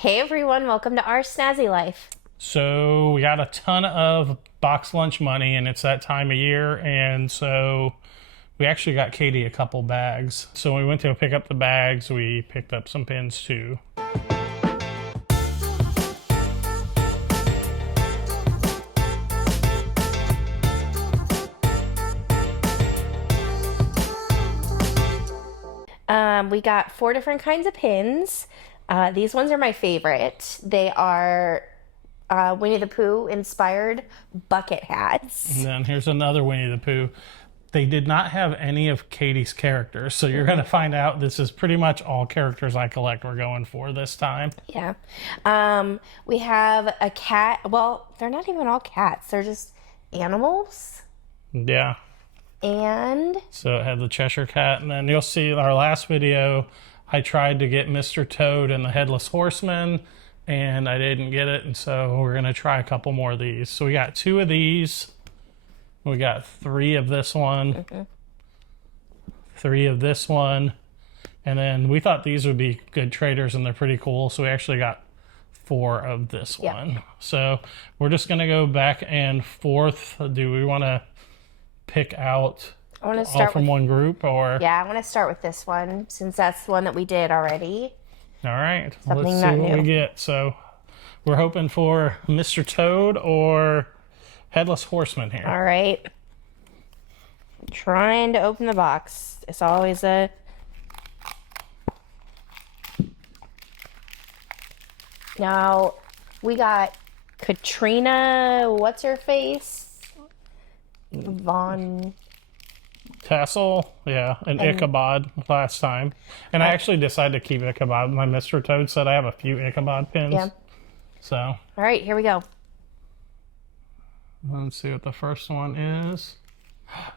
Hey everyone, welcome to our snazzy life. So we got a ton of box lunch money, and it's that time of year, and so we actually got Katie a couple bags. So when we went to pick up the bags, we picked up some pins too. We got 4 different kinds of pins. These ones are my favorite. They are Winnie the Pooh inspired bucket hats. And then here's another Winnie the Pooh. They did not have any of Katie's characters, so you're going to find out this is pretty much all characters I collect we're going for this time. Yeah. We have a cat. Well, they're not even all cats. They're just animals. Yeah. And So it had the Cheshire cat, and then you'll see in our last video, I tried to get Mr. Toad and the Headless Horseman, and I didn't get it, and so we're going to try a couple more of these. So we got 2 of these. We got 3 of this one. 3 of this one. And then we thought these would be good traders, and they're pretty cool, so we actually got 4 of this one. So we're just going to go back and forth. Do we want to pick out I want to all start from one group, or? Yeah, I want to start with this one since that's the one that we did already. All right, Something let's not see what new. we get. So we're hoping for Mr. Toad or Headless Horseman here. All right. Trying to open the box. It's always a... Now, we got Katrina, what's her face? Von... Tassel, yeah, and Ichabod last time. And I actually decided to keep Ichabod. My Mr. Toad said I have a few Ichabod pins. Yeah. So All right, here we go. let's see what the first one is.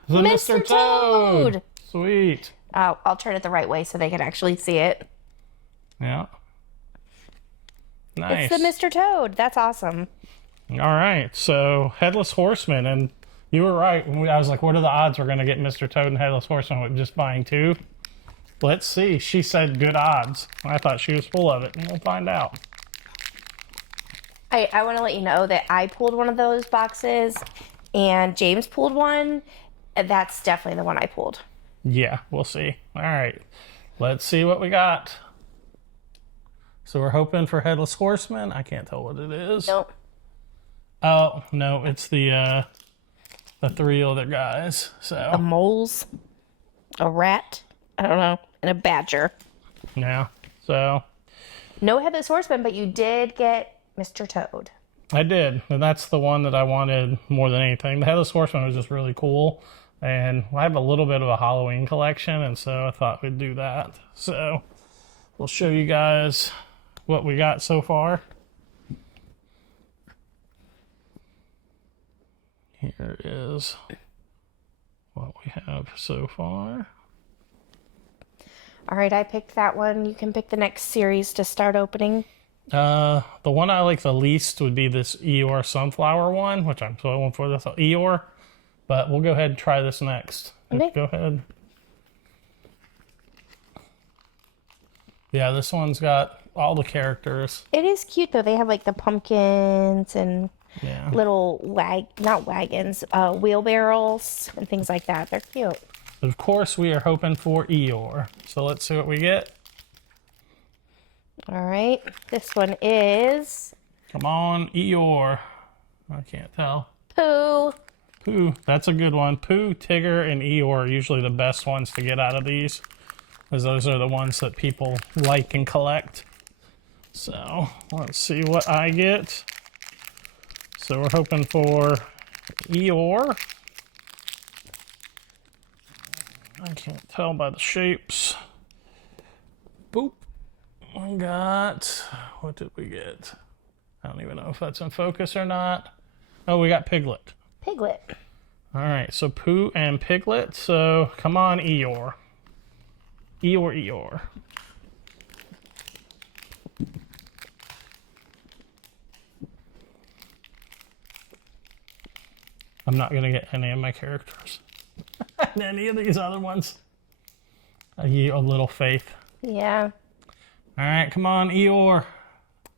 The Mr. Toad! Sweet. I'll turn it the right way so they can actually see it. Yeah. Nice. It's the Mr. Toad. That's awesome. All right, so Headless Horseman, and you were right. I was like, what are the odds we're going to get Mr. Toad and Headless Horseman with just buying 2? Let's see. She said good odds. I thought she was full of it, and we'll find out. I want to let you know that I pulled one of those boxes and James pulled one. That's definitely the one I pulled. Yeah, we'll see. All right, let's see what we got. So we're hoping for Headless Horseman. I can't tell what it is. Nope. Oh, no, it's the 3 other guys. A So, moles, a rat, I don't know, and a badger. yeah. So, No Headless Horseman, but you did get Mr. Toad. I did, and that's the one that I wanted more than anything. The Headless Horseman was just really cool, and I have a little bit of a Halloween collection, and so I thought we'd do that. So, we'll show you guys what we got so far. Here is what we have so far. All right, I picked that one. You can pick the next series to start opening. The one I like the least would be this Eeyore Sunflower one, which I'm so going for this Eeyore. But we'll go ahead and try this next. Okay. Go ahead. Yeah, this one's got all the characters. It is cute, though. They have, like, the pumpkins and Yeah. little not wagons, wheelbarrows and things like that. They're cute. Of course, we are hoping for Eeyore. So let's see what we get. All right, this one is Come on, Eeyore. I can't tell. Pooh. Pooh, that's a good one. Pooh, Tigger, and Eeyore are usually the best ones to get out of these, because those are the ones that people like and collect. So let's see what I get. So we're hoping for Eeyore. I can't tell by the shapes. Boop. We got, what did we get? I don't even know if that's in focus or not. Oh, we got Piglet. Piglet. All right, so Pooh and Piglet. So come on, Eeyore. Eeyore, Eeyore. I'm not going to get any of my characters. Any of these other ones. A little faith. Yeah. All right, come on, Eeyore.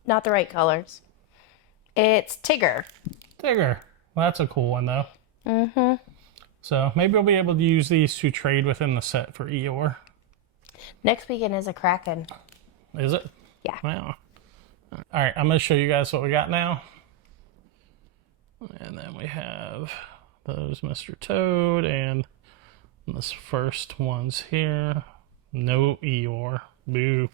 Not the right colors. It's Tigger. Tigger. Well, that's a cool one, though. Mm-hmm. So maybe we'll be able to use these to trade within the set for Eeyore. Next weekend is a Kraken. Is it? Yeah. Wow. All right, I'm going to show you guys what we got now. And then we have those Mr. Toad and this first one's here. No Eeyore. Boo.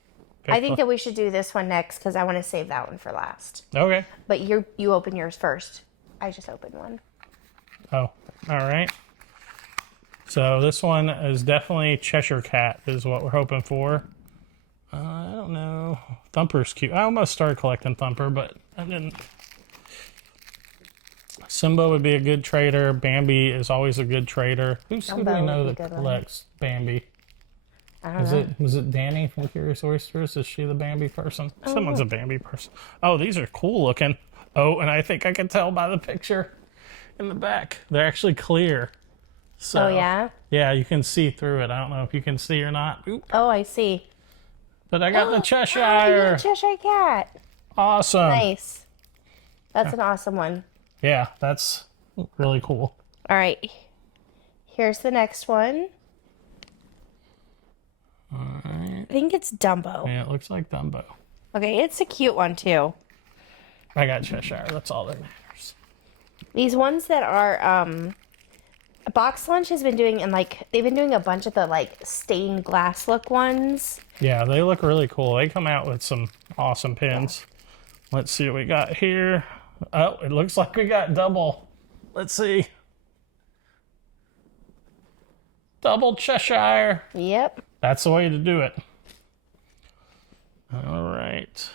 I think that we should do this one next because I want to save that one for last. Okay. But you open yours first. I just opened one. Oh, all right. So this one is definitely Cheshire Cat is what we're hoping for. I don't know. Thumper's cute. I almost started collecting Thumper, but I didn't. Simba would be a good trader. Bambi is always a good trader. Who do we know that collects Bambi? I don't know. Was it Danny from Curious Oysters? Is she the Bambi person? Someone's a Bambi person. Oh, these are cool looking. Oh, and I think I can tell by the picture in the back. They're actually clear. So, Oh, yeah? yeah, you can see through it. I don't know if you can see or not. Oop. Oh, I see. But I got the Cheshire. Oh, you got Cheshire Cat. Awesome. Nice. That's an awesome one. Yeah, that's really cool. All right. Here's the next one. All right. I think it's Dumbo. Yeah, it looks like Dumbo. Okay, it's a cute one, too. I got Cheshire. That's all that matters. These ones that are, Box Lunch has been doing, and they've been doing a bunch of the, stained glass look ones. Yeah, they look really cool. They come out with some awesome pins. Yeah. Let's see what we got here. Oh, it looks like we got double. Let's see. Double Cheshire. Yep. That's the way to do it. All right.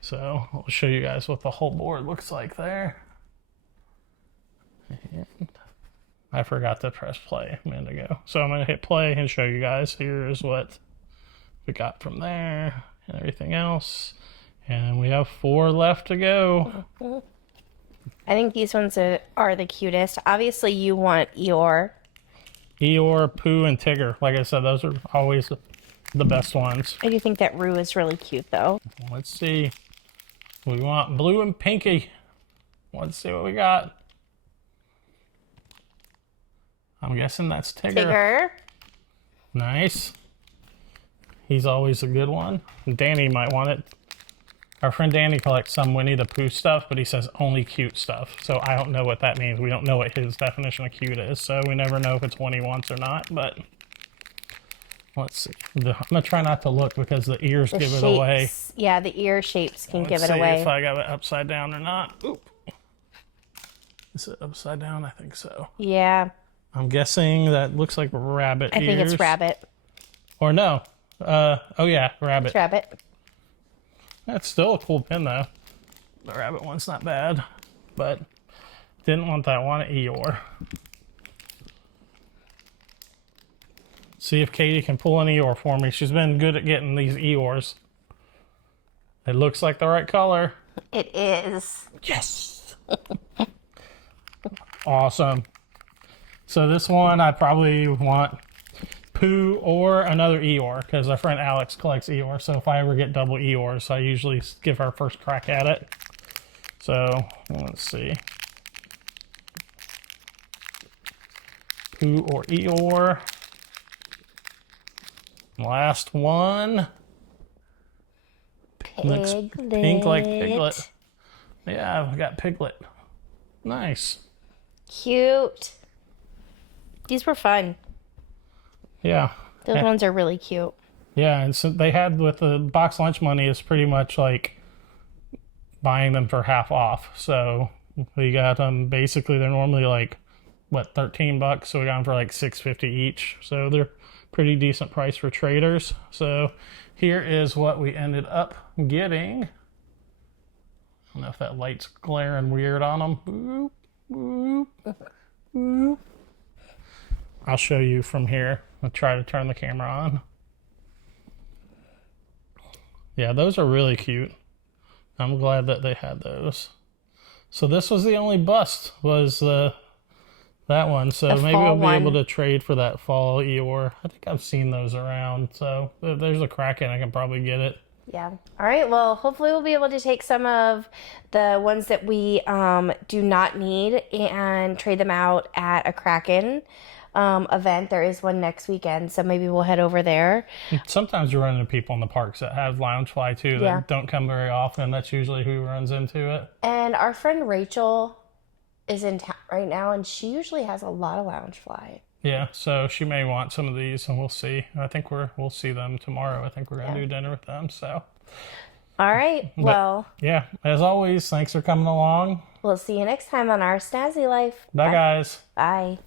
So I'll show you guys what the whole board looks like there. And I forgot to press play a minute ago. So I'm going to hit play and show you guys. Here is what we got from there and everything else. And we have 4 left to go. I think these ones are the cutest. Obviously, you want Eeyore. Eeyore, Pooh, and Tigger. Like I said, those are always the best ones. I do think that Roo is really cute, though. Let's see. We want Blue and Pinky. Let's see what we got. I'm guessing that's Tigger. Tigger. Nice. He's always a good one. Danny might want it. Our friend Danny collects some Winnie the Pooh stuff, but he says only cute stuff. So I don't know what that means. We don't know what his definition of cute is. So we never know if it's one he wants or not. But let's see. I'm going to try not to look because the ears give shapes. it away. Yeah, the ear shapes can give it Let's see away. if I got it upside down or not. Oop. Is it upside down? I think so. Yeah. I'm guessing that looks like rabbit I ears. think it's rabbit. Or no. Oh yeah, rabbit. It's rabbit. That's still a cool pin though. The rabbit one's not bad. But didn't want that one at Eeyore. See if Katie can pull an Eeyore for me. She's been good at getting these Eeyores. It looks like the right color. It is. Yes! Awesome. So this one I probably want Pooh or another Eeyore because our friend Alex collects Eeyore. So if I ever get double Eeyores, I usually give her first crack at it. So let's see. Pooh or Eeyore. Last one. Looks pink like Piglet. Yeah, we got Piglet. Nice. Cute. These were fun. Yeah. Those ones are really cute. Yeah, and so they had with the box lunch money is pretty much like buying them for half off. So we got them basically they're normally like what $13, so we got them for like $6.50 each. So they're pretty decent price for traders. So here is what we ended up getting. I don't know if that light's glaring weird on them. Boop, boop, boop. I'll show you from here. I'll try to turn the camera on. Yeah, those are really cute. I'm glad that they had those. So this was the only bust, was that one. So maybe I'll be able to trade for that fall Eeyore. I think I've seen those around. So if there's a Kraken, I can probably get it. Yeah. All right. Well, hopefully we'll be able to take some of the ones that we do not need and trade them out at a Kraken event. There is one next weekend, so maybe we'll head over there. Sometimes you run into people in the parks that have Loungefly too that Yeah. don't come very often. That's usually who runs into it. And our friend Rachel is in town right now, and she usually has a lot of Loungefly. Yeah, so she may want some of these, and we'll see. I think we'll see them tomorrow. I think we're gonna do dinner with them. So, All right. Well, yeah, as always, thanks for coming along. we'll see you next time on Our Snazzy Life. Bye, guys. Bye.